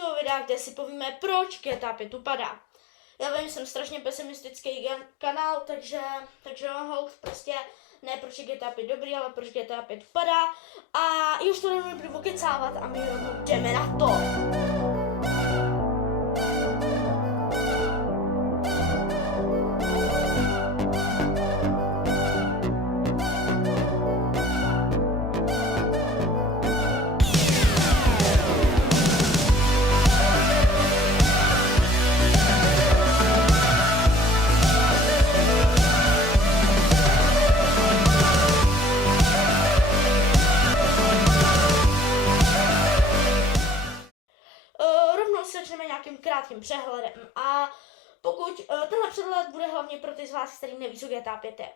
dnešního videa, kde si povíme, proč GTA 5 upadá. Já vím, jsem strašně pesimistický kanál, takže hold, prostě ne proč je GTA 5 dobrý, ale proč GTA 5 upadá. A už to nebudu vokecávat a my jdeme na to. Začneme nějakým krátkým přehledem a pokud tenhle přehled bude hlavně pro ty z vás, kteří neví, co GTA 5 je.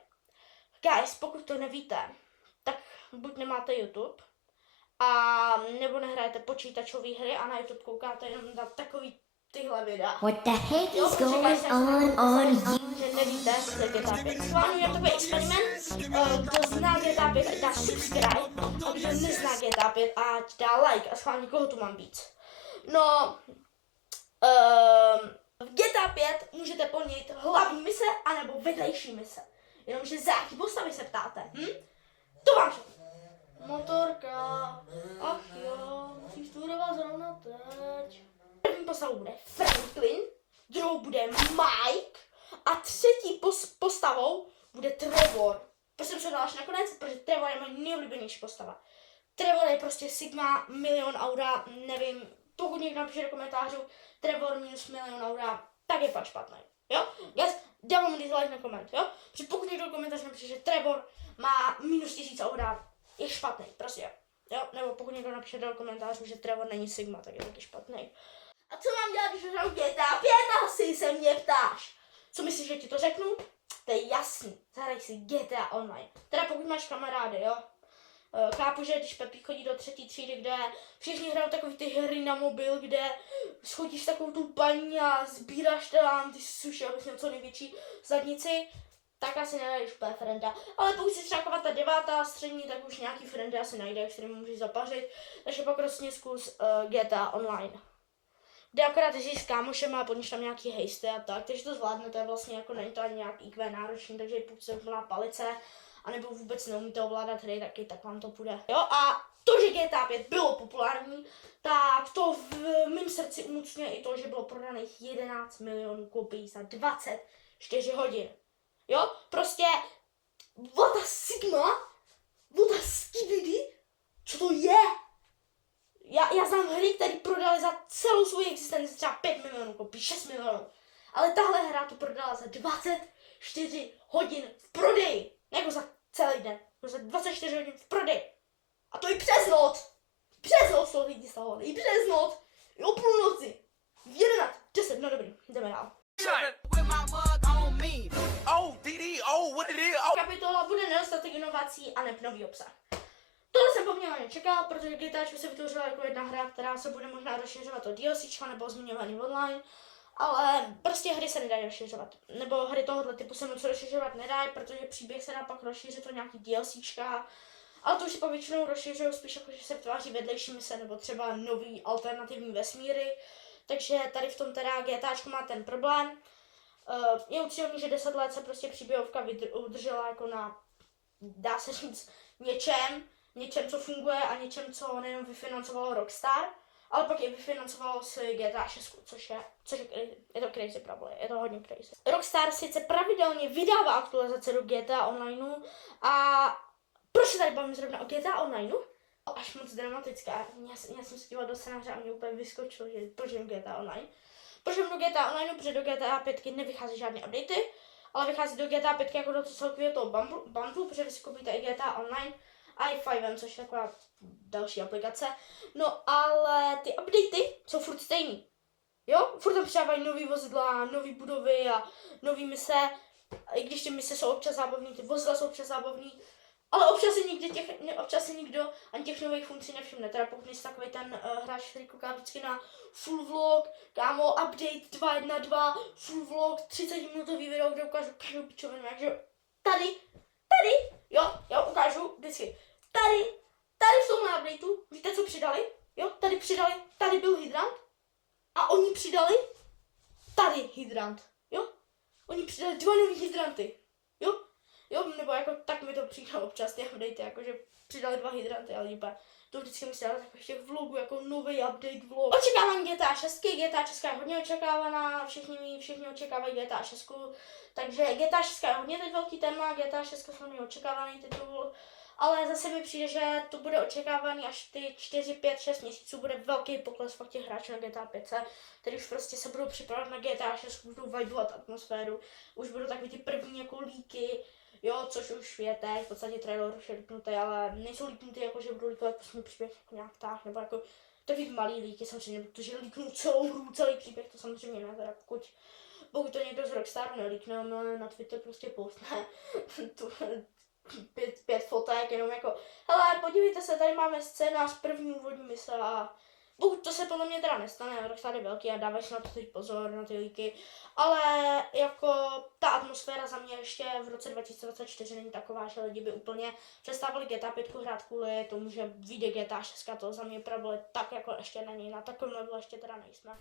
Guys, pokud to nevíte, tak buď nemáte YouTube, a nebo nehrajete počítačové hry a na YouTube koukáte jenom na takový tyhle videa. What the heck is going on? Že nevíte, co je GTA 5. Schválně udělám takový experiment, kdo zná GTA 5, ať dá subscribe, a kdo nezná GTA 5, ať dá like a schválně koho tu mám víc. No, v GTA 5 můžete plnit hlavní mise anebo vedlejší mise. Jenomže za jaký postavy se ptáte, To vám řeknu. Motorka, ach jo, musím studovat zrovna teď. První postavou bude Franklin, druhou bude Mike a třetí postavou bude Trevor. Proč jsem šel až nakonec? Protože Trevor je moje nejoblíbenější postava. Trevor je prostě Sigma, milion aura, nevím, pokud někdo napíše do komentářů Trevor minus milion aura, tak je fakt špatný, jo? Já dávám dislike na koment, jo? Protože pokud někdo do komentářů napíše, že Trevor má minus 1000 aura, je špatný, prostě, jo? Nebo pokud někdo napíše do komentářů, že Trevor není Sigma, tak je taky špatný. A co mám dělat, když hraju GTA 5, asi se mě ptáš? Co myslíš, že ti to řeknu? To je jasný, zahraj si GTA Online. Teda pokud máš kamarády, jo? Chápu, že když Pepík chodí do 3. třídy, kde všichni hrajou takový ty hry na mobil, kde schodíš takovou tu paní a sbíráš tam ty suši, abys měl co největší zadnici, tak asi nenajdeš úplně frenda. Ale pokud jsi třeba ta 9. střední, tak už nějaký frendy asi najdeš, který můžeš zapařit. Takže pak prostě zkus GTA Online. Kde akorát jsi s kámošem a podníš tam nějaký hejsty a tak, takže to zvládnete, vlastně jako není to ani nějak IQ náročný, takže pokud se úplná palice, anebo vůbec neumíte ovládat hry, tak vám to půjde. Jo, a to, že GTA 5 bylo populární, tak to v mém srdci umocňuje i to, že bylo prodaných 11 milionů kopií za 24 hodin. Jo, prostě, what a Sigma, what a skibidi, co to je? Já znám hry, které prodaly za celou svou existenci třeba 5 milionů kopií, 6 milionů. Ale tahle hra to prodala za 24 hodin v prodeji. Jako za celý den. Jako za 24 hodin v prodeji. A to i přes noc. Přes noc to lidi stahovali. I přes noc. I o půlnoci. V 11, 10, no dobrý, jdeme dál. Kapitola bude nedostatek inovací a neb nový obsah. Tohle jsem poměrně čekal, protože GTA se vytvořila jako jedna hra, která se bude možná rozšiřovat o DLCčka nebo zmiňovaný online, ale prostě hry se nedají rozšiřovat. Nebo hry tohoto typu se moc rozšiřovat nedají, protože příběh se dá pak rozšířit o nějaký DLCčka, ale to už se pak většinou rozšiřují spíš jako, že se vytváří vedlejší mise nebo třeba nový alternativní vesmíry. Takže tady v tom teda GTAčko má ten problém. Je ucílený, že 10 let se prostě příběhovka udržela jako na, dá se říct, něčem, co funguje a něčem, co nejen vyfinancovalo Rockstar, ale pak i vyfinancovalo si GTA 6, což je to crazy problém, je to hodně crazy. Rockstar sice pravidelně vydává aktualizace do GTA Onlineu a proč se tady bavím zrovna o GTA Onlineu? Až moc dramatická. Já jsem se díval do scénáře a mě úplně vyskočilo, že proč jen GTA Online. Proč jen do GTA Onlineu, protože do GTA 5 nevychází žádné updaty, ale vychází do GTA 5 jako do celkového toho bundlu, protože vy si koupíte i GTA Online a i 5M, což je taková další aplikace. No ale ty updaty jsou furt stejný. Jo? Furt tam přidávají nový vozidla, nový budovy a nový mise. I když ty mise jsou občas zábavný, ty vozidla jsou občas zábavný, ale občas si nikdo ani těch nových funkcí nevšimne. Teda pokud nejsi takový ten hráč, který kouká vždycky na full vlog, kámo, update 2.1.2, full vlog, 30-minutový video, kde ukážu každou pičovinu, takže tady, jo, já ukážu vždycky. Tady v tomhle updateu, víte co přidali? Jo, tady byl hydrant, A oni přidali tady hydrant, jo? Oni přidali 2 nový hydranty, jo? Jo, nebo jako tak mi to přijde občas, ty update, jakože přidali 2 hydranty, ale líbá. To vždycky musí dát jako ještě v vlogu, jako nový update vlog. Očekávám GTA 6, GTA 6 je hodně očekávaná, všichni očekávají GTA 6, takže GTA 6 je hodně teď velký téma, GTA 6 je hodně očekávaný titul, ale zase mi přijde, že to bude očekávaný až ty 4, 5, 6 měsíců, bude velký pokles fakt těch hráčů na GTA 5, který už prostě se budou připravovat na GTA 6, budou vibovat atmosféru, už budou takový ty první jako líky, jo, což už je teď, v podstatě trailer už je líknutý, ale nejsou líknutý jako, že budou líkovat prostě příběh jako nějak tak, nebo jako takový malý líky samozřejmě, protože líknou celou hru, celý příběh, to samozřejmě ne, teda pokud to někdo z Rockstaru nelíkne, no, na Twitter prostě postne tu 5 fotek, jenom jako, hele, podívejte se, tady máme scénář první úvodní mise a to se podle mě teda nestane, Rockstar je velký a dávaj si na to teď pozor, na ty líky, ale jako ta atmosféra za mě ještě v roce 2024 není taková, že lidi by úplně přestávali GTA 5 hrát kvůli tomu, že vyjde GTA 6, to za mě problém tak jako ještě není, na takovém levelu ještě teda nejsme.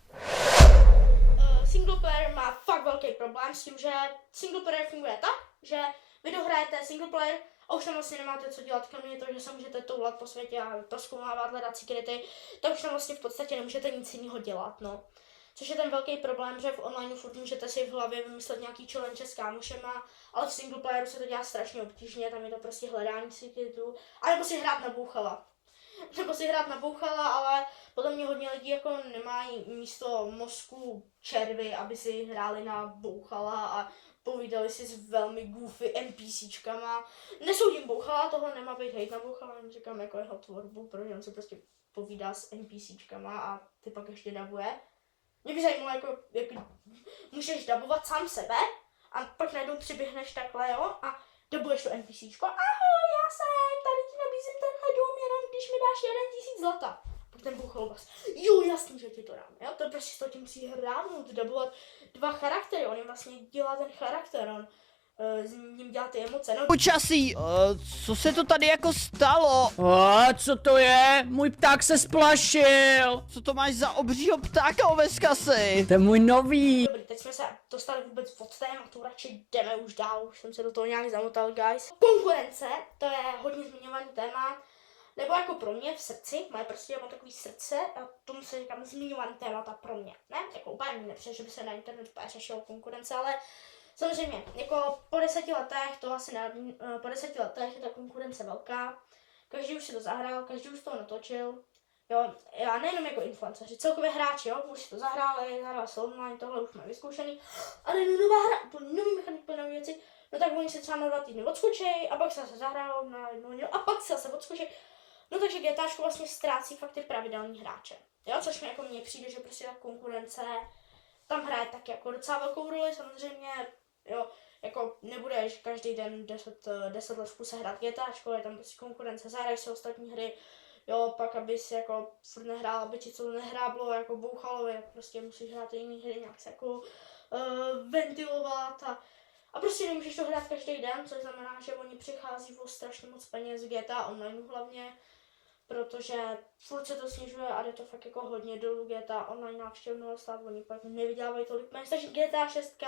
Single player má fakt velký problém s tím, že single player funguje tak, že vy dohrajete single player a už tam vlastně nemáte co dělat, kromě toho, že se můžete toulat po světě a prozkoumávat, hledat secrety, tak už tam vlastně v podstatě nemůžete nic jiného dělat, no. Což je ten velký problém, že v onlineu furt můžete si v hlavě vymyslet nějaký challenge s kámošema, ale v single playeru se to dělá strašně obtížně, tam je to prostě hledání secretů, a nebo si hrát na bouchala. Ale podle mě hodně lidí jako nemají místo mozku červy, aby si hráli na bouchala a povídali si s velmi goofy NPCčkama. Nesoudím bouchala, tohle nemá být hejt na bouchala, jen říkám jako jeho tvorbu, protože on se prostě povídá s NPCčkama a ty pak ještě dabuje. Mě by zajímalo, jak můžeš dabovat sám sebe a pak najednou přiběhneš takhle, jo, a dabuješ to NPCčko. Ahoj, já jsem, tady ti nabízím tenhle dům, jenom když mi dáš 1000 zlata. Pak ten bouchal vás. Jo, jasný, že ti to dám, jo, to prostě to tím musí hrávnout, dabovat 2 charaktery, on jim vlastně dělá ten charakter, on s ním dělá ty emoce, no. Počasí, co se to tady jako stalo? Co to je? Můj pták se splašil! Co to máš za obřího ptáka o veskasy? To je můj nový! Dobrý, teď jsme se dostali vůbec od tématu, radši jdeme už dál, už jsem se do toho nějak zamotal, guys. Konkurence, to je hodně zmiňovaný téma, nebo jako pro mě v srdci, moje prostě mám takový srdce a tomu se říkám zmiňovaný témata pro mě, ne? Jako úplně nepřeje, že by se na internetu řešilo konkurence, ale samozřejmě, jako po 10 letech, to asi ne, po 10 letech je ta konkurence velká, každý už si to zahrál, každý už to natočil, jo, a nejenom jako influenceři, celkově hráči, jo, už si to zahrál se online, tohle už máme vyzkoušený, ale nová hra, úplně nový mechanik, úplně nové věci, no tak oni se třeba na 2 týdny odskočí a pak se zase zahrál na 1 hodinu a pak se zase odskočí, no takže GTAčko vlastně ztrácí fakt ty pravidelní hráče, jo, což mi jako mně přijde, že prostě ta konkurence tam hraje tak jako docela velkou roli, samozřejmě, jo, jako nebudeš každý den 10 let v kuse hrát GTAčko, je tam prostě konkurence, zahraj si ostatní hry, jo, pak aby si jako furt nehrál, aby ti co nehráblo jako bouchalo, jak prostě musíš hrát jiný hry, nějak se jako ventilovat a prostě nemůžeš to hrát každý den, což znamená, že oni přichází o strašně moc peněz GTA online hlavně, protože furt se to snižuje a jde to fakt jako hodně dolů, GTA online návštěvnost a oni pak nevydělávají tolik peněz, takže GTA 6,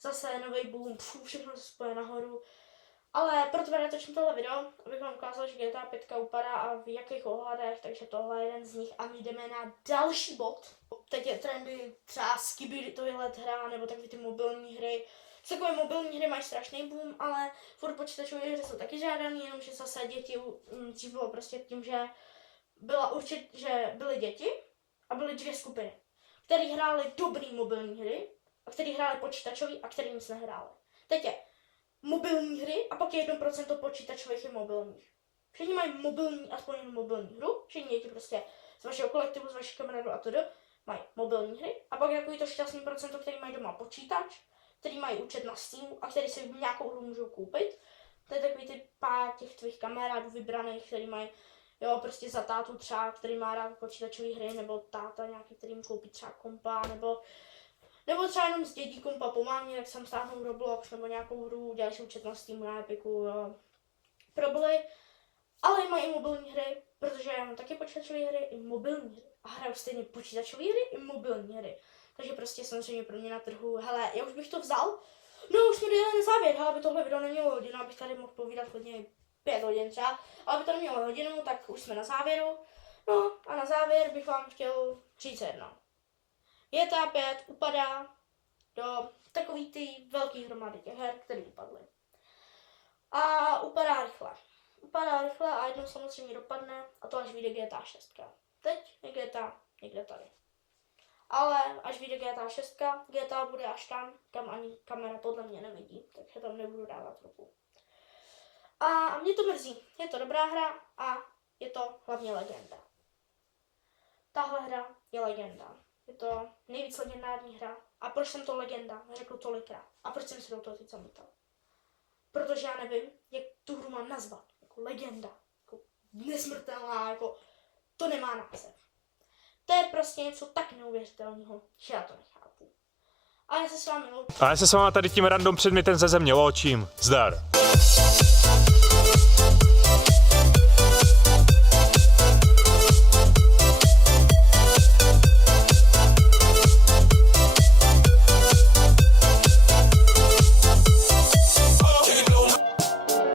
zase nový boom, všechno se spoje nahoru. Ale proto natočím tohle video, abych vám ukázal, že GTA 5 upadá a v jakých ohledech, takže tohle je jeden z nich a my jdeme na další bod. Teď je trendy třeba Skibidi Toilet hra, nebo takový ty mobilní hry. Takové mobilní hry mají strašný boom, ale furt počítačové hry jsou taky žádaný, jenomže zase děti, dřív bylo prostě tím, že byly děti a byly 2 skupiny, které hrály dobrý mobilní hry a které hrály počítačový a které nic nehrály. Teď je mobilní hry a pak je 1% počítačových je mobilních. Všichni mají aspoň jednu mobilní hru, všichni děti prostě z vašeho kolektivu, z vašich kamarádů a td. Mají mobilní hry a pak je takový to šťastný procento, který mají doma počítač, který mají účet na Steamu a který si nějakou hru můžou koupit. To je takový ty pár těch tvých kamarádů vybraných, který mají, jo, prostě za tátu třeba, který má rád počítačové hry, nebo táta nějaký, který jim koupí třeba kompa, nebo třeba jenom zdědí kompa po mámě, tak sem stáhnou Roblox nebo nějakou hru, dělají si účet na Steamu, na Epiku, jo. Probly, ale mají i mobilní hry, Protože já mám taky počítačové hry i mobilní hry. A hraju stejně počítačové hry i mobilní hry. Takže prostě samozřejmě pro mě na trhu, hele, já už bych to vzal. No, už jsme dojeli na závěr, hele, aby tohle video nemělo hodinu, abych tady mohl povídat klidně 5 hodin třeba. Ale aby to nemělo hodinu, tak už jsme na závěru. No a na závěr bych vám chtěl říct jedno. GTA 5 upadá do takový ty velký hromady těch her, které upadly. A upadá rychle. Upadá rychle a jednou samozřejmě dopadne, a to až vyjde GTA 6. Teď je GTA někde tady. Ale až vyjde GTA 6, GTA bude až tam, kam ani kamera podle mě nevidí, takže tam nebudu dávat ruku. A mě to mrzí. Je to dobrá hra a je to hlavně legenda. Tahle hra je legenda. Je to nejvíc legendární hra. A proč jsem to legenda řekl tolikrát? A proč jsem se do toho teď zamítal? Protože já nevím, jak tu hru mám nazvat. Jako legenda. Jako nesmrtelná, jako to nemá název. To je prostě něco tak neuvěřitelného, že já to nechápu. A já se s vámi loučím. A já se s váma tady tím random předmětem ze země loučím. Zdar.